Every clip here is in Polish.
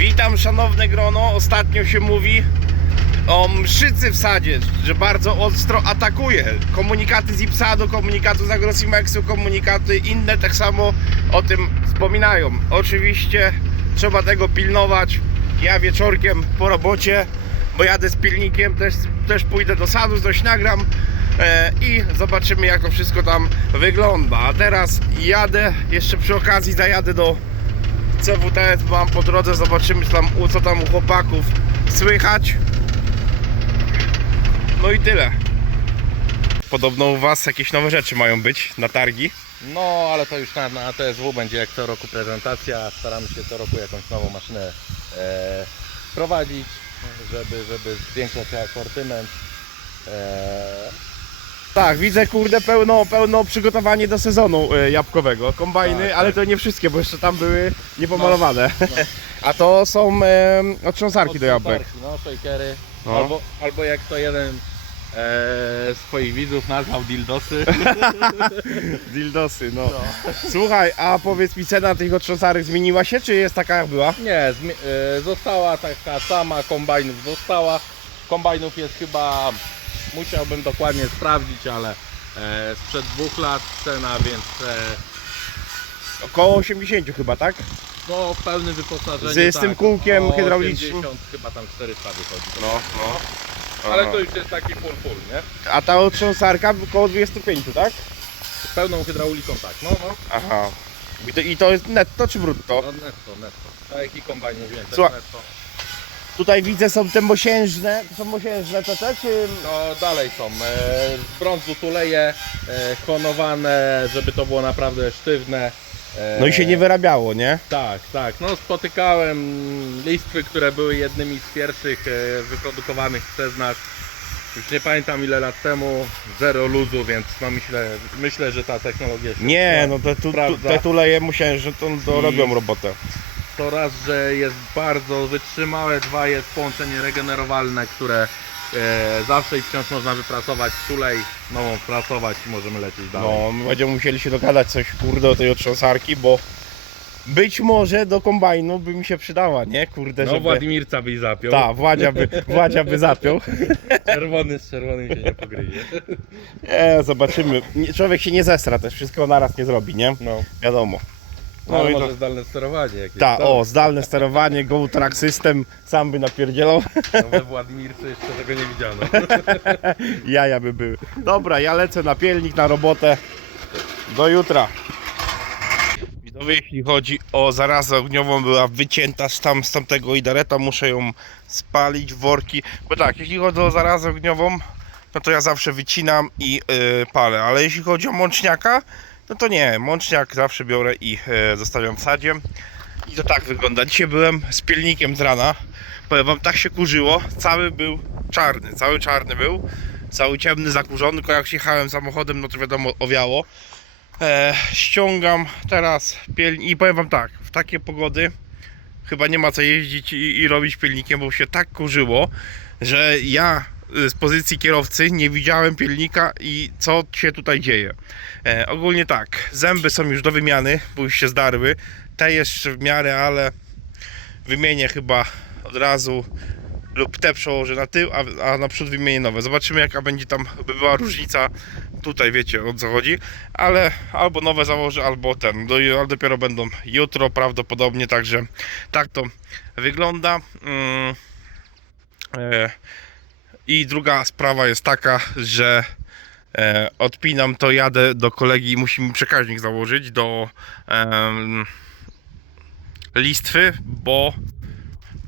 Witam szanowne grono. Ostatnio się mówi o mszycy w sadzie, że bardzo ostro atakuje. Komunikaty z IPSAD-u, komunikaty z Agrosimexu, komunikaty inne tak samo o tym wspominają. Oczywiście trzeba tego pilnować. Ja wieczorkiem po robocie, bo jadę z pilnikiem, też, też pójdę do sadu, coś nagram e, i zobaczymy jak to wszystko tam wygląda. A teraz jadę, jeszcze przy okazji zajadę do CWTS mam po drodze, zobaczymy co tam, co tam u chłopaków słychać. No i tyle. Podobno u Was jakieś nowe rzeczy mają być na targi. No, ale to już na, na TSW będzie jak co roku prezentacja. Staramy się co roku jakąś nową maszynę e, prowadzić, żeby, żeby zwiększać asortyment. E, Tak, widzę kurde pełno, pełno przygotowanie do sezonu e, jabłkowego. Kombajny, Tak, ale tak. to nie wszystkie, bo jeszcze tam były niepomalowane. no. A to są e, otrząsarki do jabłek. No, shakery. No. Albo, albo jak to jeden e, swoich widzów nazwał dildosy. Dildosy, no. Słuchaj, a powiedz mi cena tych otrząsarek zmieniła się, czy jest taka jak była? Nie, zmi- e, została taka sama, kombajnów została. Kombajnów jest chyba, musiałbym dokładnie sprawdzić, ale e, sprzed dwóch lat cena, więc e, Około 80 chyba, tak? no pełny wyposażenie. Z- z tym tak, kółkiem o hydraulicznym. 80, chyba tam 400 wychodzi. No, no. Ale to już jest taki full full, nie? A ta otrząsarka około 25, tak? Z pełną hydrauliką tak, no no. Aha. I to, I to jest netto czy brutto? No netto, netto. Tak jak i kombajn mówiłem, też Słuchaj- netto. Tutaj widzę są te mosiężne, to są mosiężne te, te czy... No dalej są. E, z brązu tuleje, e, żeby to było naprawdę sztywne. E, No i się nie wyrabiało, nie? Tak, tak. No spotykałem listwy, które były jednymi z pierwszych e, wyprodukowanych przez nas. Już nie pamiętam ile lat temu, zero luzu, więc no myślę, myślę że ta technologia się Nie, no te, tu, tu, te tuleje mosiężne to, to I- robią robotę. To raz, że jest bardzo wytrzymałe, dwa jest połączenie regenerowalne, które e, zawsze i wciąż można wypracować tulej, nową wpracować i możemy lecieć dalej. No, my będziemy musieli się dogadać coś kurde o tej otrząsarki, bo być może do kombajnu by mi się przydała, nie? Kurde, no żeby... Władimirca byś zapiął. Tak, Władzia by, Władzia by zapiął. Czerwony z czerwonym się nie pogryzie. Nie, zobaczymy. Nie, człowiek się nie zestra, też wszystko naraz nie zrobi, nie? No, Wiadomo. No ale i może to- zdalne sterowanie jakieś. Ta, tak? o, zdalne sterowanie, Go Track System, sam by napierdzielał. No we Władimirce jeszcze tego nie widziano. Jaja by były. Dobra, ja lecę na pielnik, na robotę. Do jutra. Widzowie, jeśli chodzi o zarazę ogniową, była wycięta z, tam, z tamtego idareta, muszę ją spalić, worki. Bo tak, jeśli chodzi o zarazę ogniową, no to ja zawsze wycinam i yy, palę. Ale jeśli chodzi o mączniaka, no to nie, mączniak zawsze biorę i yy, zostawiam w sadzie. I to tak wygląda. Dzisiaj byłem z pielnikiem z rana. Powiem wam, tak się kurzyło. Cały był czarny, cały czarny był. Cały ciemny, zakurzony, tylko jak jechałem samochodem, no to wiadomo, owiało. E, ściągam teraz pielnik i powiem wam tak, w takie pogody chyba nie ma co jeździć i, i robić pielnikiem, bo się tak kurzyło, że ja z pozycji kierowcy nie widziałem pielnika i co się tutaj dzieje. E, ogólnie tak, zęby są już do wymiany, bo już się zdarły. Te jeszcze w miarę, ale wymienię chyba od razu lub te przełożę na tył, a, a naprzód wymienię nowe. Zobaczymy jaka będzie tam by była różnica. Tutaj wiecie o co chodzi, ale albo nowe założę, albo ten. Do, ale dopiero będą jutro prawdopodobnie, także tak to wygląda. Mm, e, I druga sprawa jest taka, że e, odpinam to, jadę do kolegi, musi mi przekaźnik założyć do listwy, bo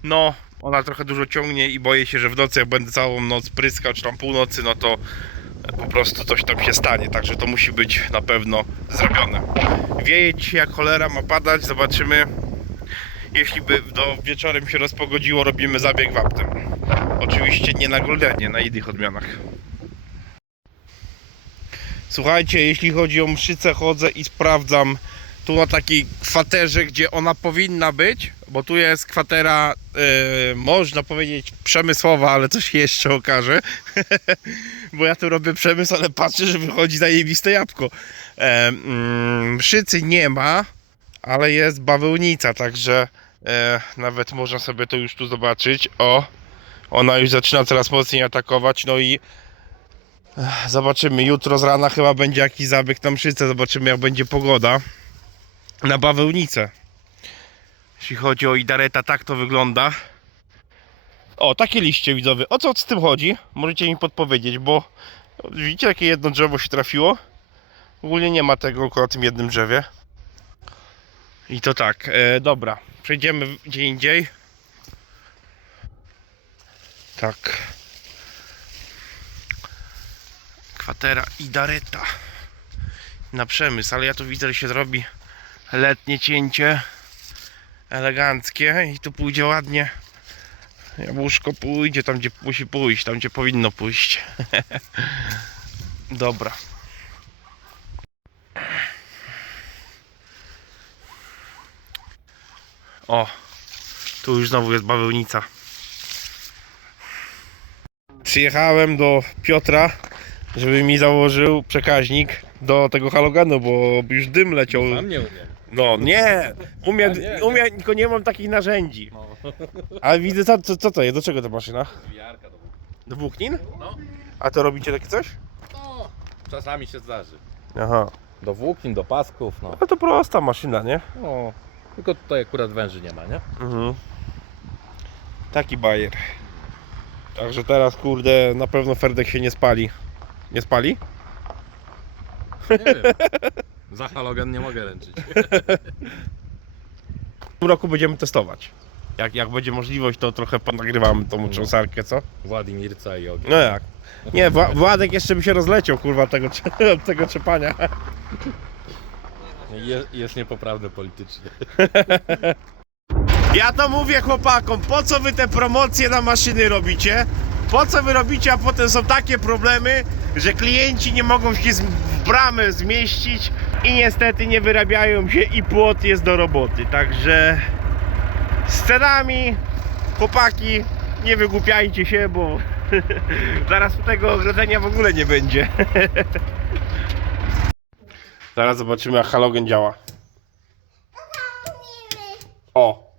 no ona trochę dużo ciągnie i boję się, że w nocy jak będę całą noc pryskał, czy tam północy, no to po prostu coś tam się stanie, także to musi być na pewno zrobione. Wieje jak cholera, ma padać, zobaczymy. Jeśli by do wieczorem się rozpogodziło, robimy zabieg waptem. Oczywiście nie na Goldenie, na innych odmianach. Słuchajcie, jeśli chodzi o mszycę, chodzę i sprawdzam tu na takiej kwaterze, gdzie ona powinna być, bo tu jest kwatera, e, można powiedzieć, przemysłowa, ale coś jeszcze okaże. bo ja tu robię przemysł, ale patrzę, że wychodzi zajebiste jabłko. E, mm, mszycy nie ma, ale jest bawełnica, także E, nawet można sobie to już tu zobaczyć. O, ona już zaczyna coraz mocniej atakować. No i Ech, zobaczymy. Jutro z rana chyba będzie jakiś zabieg na mszycę. Zobaczymy, jak będzie pogoda na bawełnicę. Jeśli chodzi o Idareta, tak to wygląda. O, takie liście widzowie. O co z tym chodzi? Możecie mi podpowiedzieć, bo widzicie, jakie jedno drzewo się trafiło? Ogólnie nie ma tego na tym jednym drzewie. I to tak, e, dobra. Przejdziemy gdzie indziej. Tak. Kwatera Idareta. Na przemysł, ale ja tu widzę, że się zrobi letnie cięcie. Eleganckie i tu pójdzie ładnie. Jabłuszko pójdzie tam, gdzie musi pójść, tam, gdzie powinno pójść. Dobra. O, tu już znowu jest bawełnica. Przyjechałem do Piotra, żeby mi założył przekaźnik do tego halogenu, bo już dym leciał. Sam nie umiem. No nie, umiem, nie, nie. umiem tylko nie mam takich narzędzi. No. Ale widzę, co, co, co to jest? Do czego ta maszyna? Zwijarka to Do włóknin? No. A to robicie takie coś? no. Czasami się zdarzy. Aha. Do włóknin, do pasków, no. No to prosta maszyna, nie? no. Tylko tutaj akurat węży nie ma, nie? Mhm. Taki bajer. Także teraz, kurde, na pewno Ferdek się nie spali. Nie spali? Nie wiem. Za halogen nie mogę ręczyć. W tym roku będziemy testować. Jak, jak będzie możliwość, to trochę ponagrywamy tą cząsarkę, co? Władimirca i ogień. No jak? Nie, Wła- Władek jeszcze by się rozleciał, kurwa, tego, cze- od tego czepania. Je, jest niepoprawny politycznie. Ja to mówię chłopakom, po co wy te promocje na maszyny robicie? Po co wy robicie, a potem są takie problemy, że klienci nie mogą się w bramę zmieścić i niestety nie wyrabiają się i płot jest do roboty. Także z cenami, chłopaki, nie wygłupiajcie się, bo zaraz tego ogrodzenia w ogóle nie będzie. Zaraz zobaczymy jak halogen działa. O!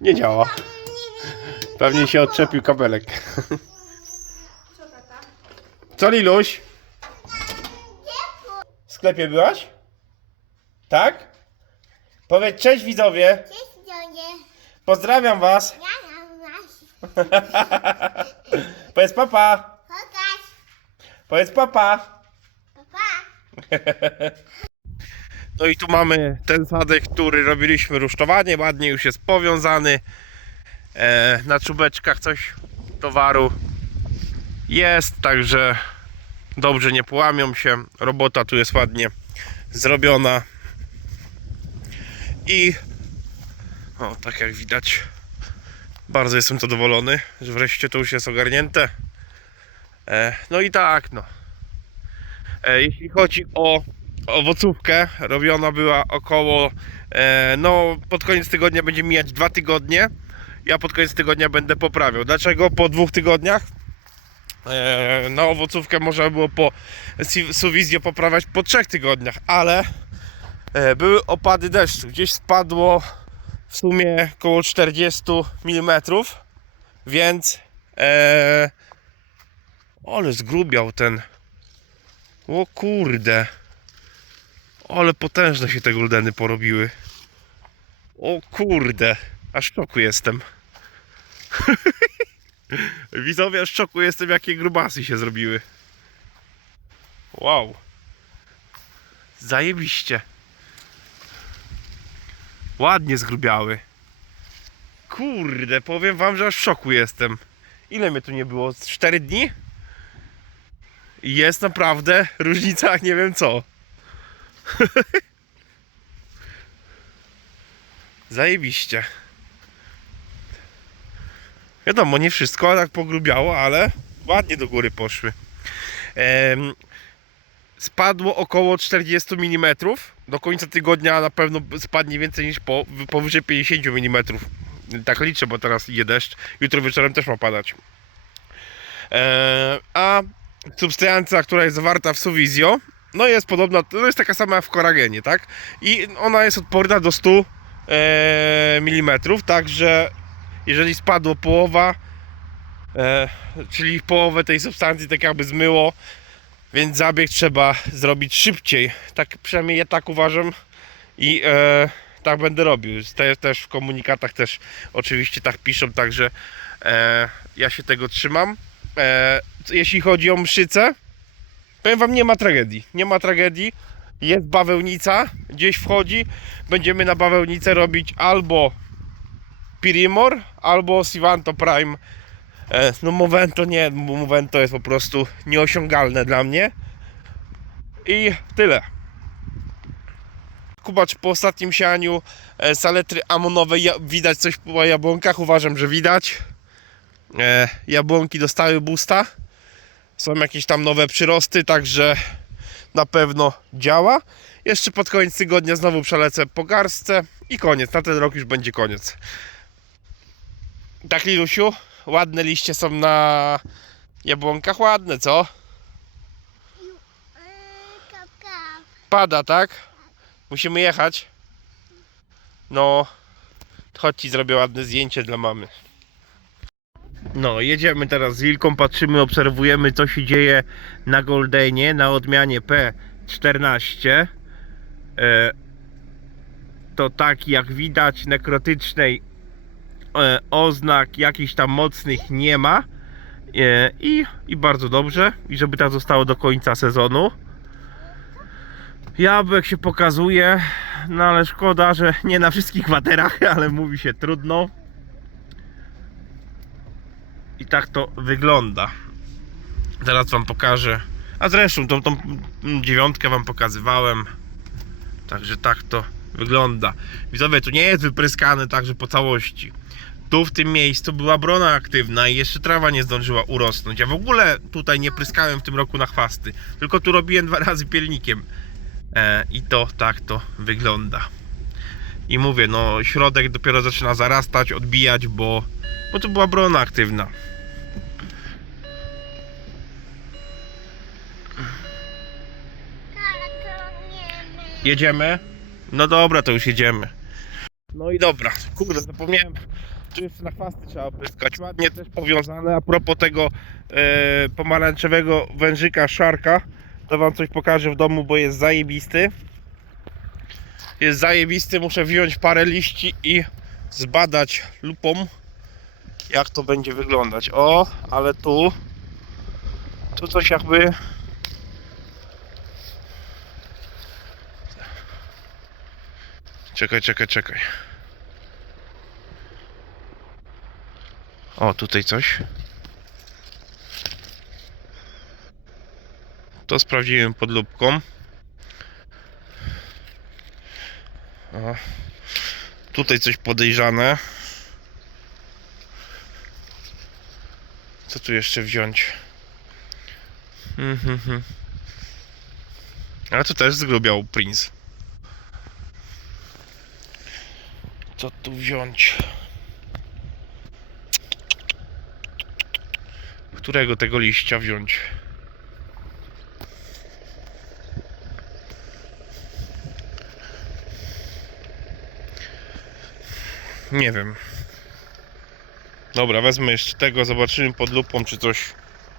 Nie działa. Pewnie się odczepił kabelek. Co Liluś? W sklepie byłaś? Tak? Powiedz cześć widzowie. Pozdrawiam was. Powiedz papa. Powiedz papa. Papa. No i tu mamy ten sadek, który robiliśmy rusztowanie. Ładnie już jest powiązany. E, na czubeczkach coś towaru jest, także dobrze nie połamią się. Robota tu jest ładnie zrobiona. I o, tak jak widać, bardzo jestem zadowolony, że wreszcie to już jest ogarnięte. E, no i tak, no. E, jeśli chodzi o owocówkę, robiona była około, e, no pod koniec tygodnia będzie mijać dwa tygodnie. Ja pod koniec tygodnia będę poprawiał. Dlaczego po dwóch tygodniach? E, na owocówkę można było po suwizję poprawiać po trzech tygodniach, ale e, były opady deszczu. Gdzieś spadło w sumie około 40 mm, więc e, ale zgrubiał ten. O kurde. Ale potężne się te guldeny porobiły. O kurde. Aż w szoku jestem. Widzowie, aż w szoku jestem, jakie grubasy się zrobiły. Wow. Zajebiście. Ładnie zgrubiały. Kurde, powiem wam, że aż w szoku jestem. Ile mnie tu nie było? Z 4 dni? Jest naprawdę różnica, nie wiem co. Zajebiście. Wiadomo, nie wszystko tak pogrubiało, ale ładnie do góry poszły. Em, spadło około 40 mm. Do końca tygodnia na pewno spadnie więcej niż po, powyżej 50 mm. Tak liczę, bo teraz idzie deszcz. Jutro wieczorem też ma padać. E, a substancja, która jest zawarta w Suwizjo, no jest podobna, to jest taka sama w koragenie, tak? I ona jest odporna do 100 e, milimetrów, także jeżeli spadło połowa, e, czyli połowę tej substancji tak jakby zmyło, więc zabieg trzeba zrobić szybciej. Tak przynajmniej ja tak uważam i e, tak będę robił. Te, też w komunikatach też oczywiście tak piszą, także e, ja się tego trzymam. E, jeśli chodzi o mszycę, powiem wam, nie ma tragedii. Nie ma tragedii. Jest bawełnica, gdzieś wchodzi. Będziemy na bawełnicę robić albo Pirimor, albo Sivanto Prime. E, no Movento nie, Movento jest po prostu nieosiągalne dla mnie. I tyle. Kubacz po ostatnim sianiu e, saletry amonowej widać coś po jabłonkach, uważam, że widać. E, jabłonki dostały boosta. Są jakieś tam nowe przyrosty, także na pewno działa. Jeszcze pod koniec tygodnia znowu przelecę po garstce i koniec. Na ten rok już będzie koniec. Tak, Lilusiu, ładne liście są na jabłonkach, ładne, co? Pada, tak? Musimy jechać. No, chodź ci zrobię ładne zdjęcie dla mamy. No, jedziemy teraz z Wilką, patrzymy, obserwujemy co się dzieje na Goldenie, na odmianie P14. E, to tak jak widać nekrotycznej e, oznak jakichś tam mocnych nie ma. E, i, I bardzo dobrze. I żeby tak zostało do końca sezonu. Jabłek się pokazuje, no ale szkoda, że nie na wszystkich waterach, ale mówi się trudno. I tak to wygląda. Zaraz wam pokażę. A zresztą tą, tą dziewiątkę wam pokazywałem. Także tak to wygląda. Widzowie, tu nie jest wypryskane także po całości. Tu w tym miejscu była brona aktywna i jeszcze trawa nie zdążyła urosnąć. Ja w ogóle tutaj nie pryskałem w tym roku na chwasty. Tylko tu robiłem dwa razy pielnikiem. E, I to tak to wygląda. I mówię, no środek dopiero zaczyna zarastać, odbijać, bo, bo to była brona aktywna. Jedziemy? No dobra, to już jedziemy. No i dobra, kurde, zapomniałem. Tu jeszcze na chwasty trzeba pryskać. Ładnie też powiązane. A propos tego e, pomarańczowego wężyka szarka, to wam coś pokażę w domu, bo jest zajebisty. Jest zajebisty, muszę wziąć parę liści i zbadać lupą, jak to będzie wyglądać. O, ale tu, tu coś jakby Czekaj, czekaj, czekaj. O, tutaj coś. To sprawdziłem pod lubką. O. Tutaj coś podejrzane. Co tu jeszcze wziąć? Mhm. mhm. Ale to też zgrubiał Prince. Co tu wziąć? Którego tego liścia wziąć? Nie wiem. Dobra, wezmę jeszcze tego, zobaczymy pod lupą, czy coś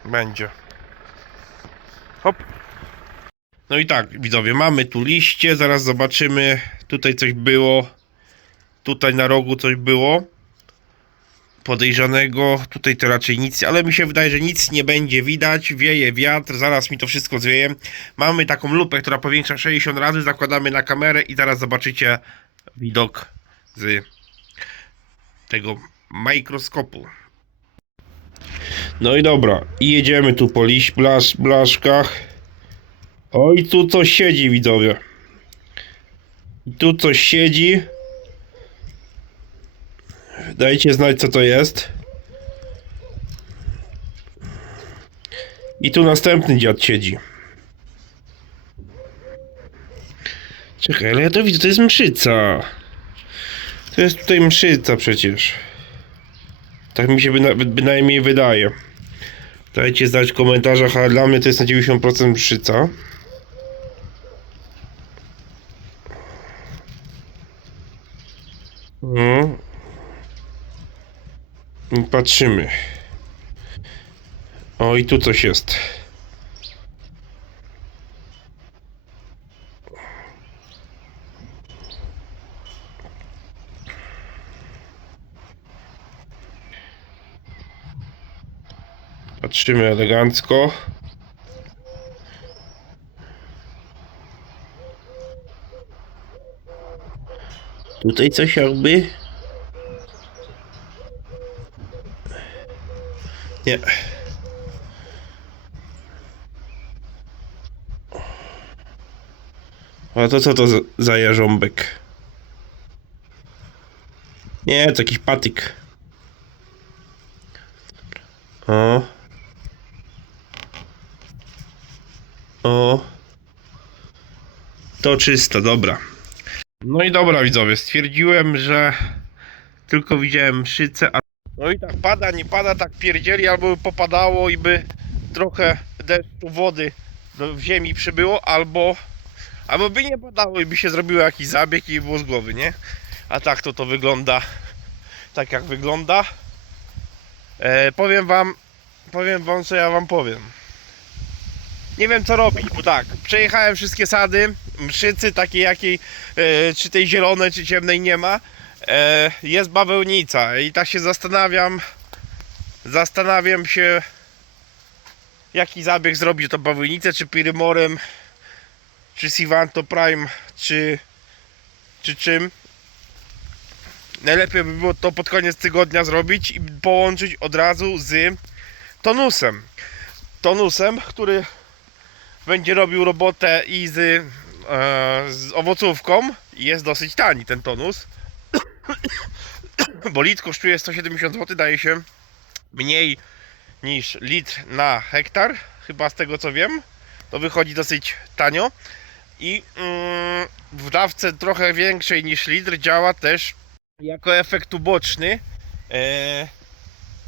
będzie. Hop. No i tak, widzowie, mamy tu liście, zaraz zobaczymy. Tutaj coś było. Tutaj na rogu coś było podejrzanego. Tutaj to raczej nic, ale mi się wydaje, że nic nie będzie widać. Wieje wiatr, zaraz mi to wszystko zwieje. Mamy taką lupę, która powiększa 60 razy. Zakładamy na kamerę i zaraz zobaczycie widok z tego mikroskopu. No i dobra, i jedziemy tu po liść blasz, blaszkach. Oj, tu coś siedzi, widzowie. Tu coś siedzi. Dajcie znać co to jest. I tu następny dziad siedzi. Czekaj, ale ja to widzę, to jest mszyca. To jest tutaj mszyca przecież. Tak mi się byna, bynajmniej wydaje. Dajcie znać w komentarzach, ale dla mnie to jest na 90% mszyca. No. I patrzymy. O, i tu coś jest. Patrzymy elegancko. Tutaj coś jakby. Nie. A to co to za, jarząbek? Nie, to jakiś patyk. O. To czysto, dobra. No i dobra widzowie, stwierdziłem, że tylko widziałem szycę, a... No i tak pada, nie pada, tak pierdzieli, albo by popadało i by trochę deszczu, wody w ziemi przybyło, albo... Albo by nie padało i by się zrobiło jakiś zabieg i było z głowy, nie? A tak to to wygląda tak jak wygląda. E, powiem wam, powiem wam co ja wam powiem. Nie wiem co robić, bo tak, przejechałem wszystkie sady, mszycy takiej jakiej, e, czy tej zielonej, czy ciemnej nie ma. E, jest bawełnica i tak się zastanawiam, zastanawiam się jaki zabieg zrobić to bawełnicę, czy Pirymorem, czy Sivanto Prime, czy, czy czym. Najlepiej by było to pod koniec tygodnia zrobić i połączyć od razu z tonusem. Tonusem, który będzie robił robotę i z, e, z owocówką. Jest dosyć tani ten tonus. Bo litr kosztuje 170 zł, daje się mniej niż litr na hektar, chyba z tego co wiem. To wychodzi dosyć tanio. I mm, w dawce trochę większej niż litr działa też jako efekt uboczny, e,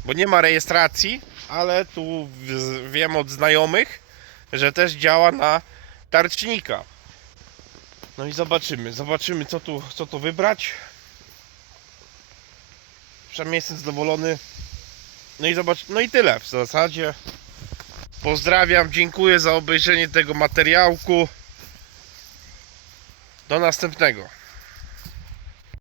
bo nie ma rejestracji, ale tu wiem od znajomych, że też działa na tarcznika. No i zobaczymy, zobaczymy co tu, co tu wybrać. Przynajmniej jestem zadowolony. No i zobacz, no i tyle w zasadzie. Pozdrawiam, dziękuję za obejrzenie tego materiałku. Do następnego.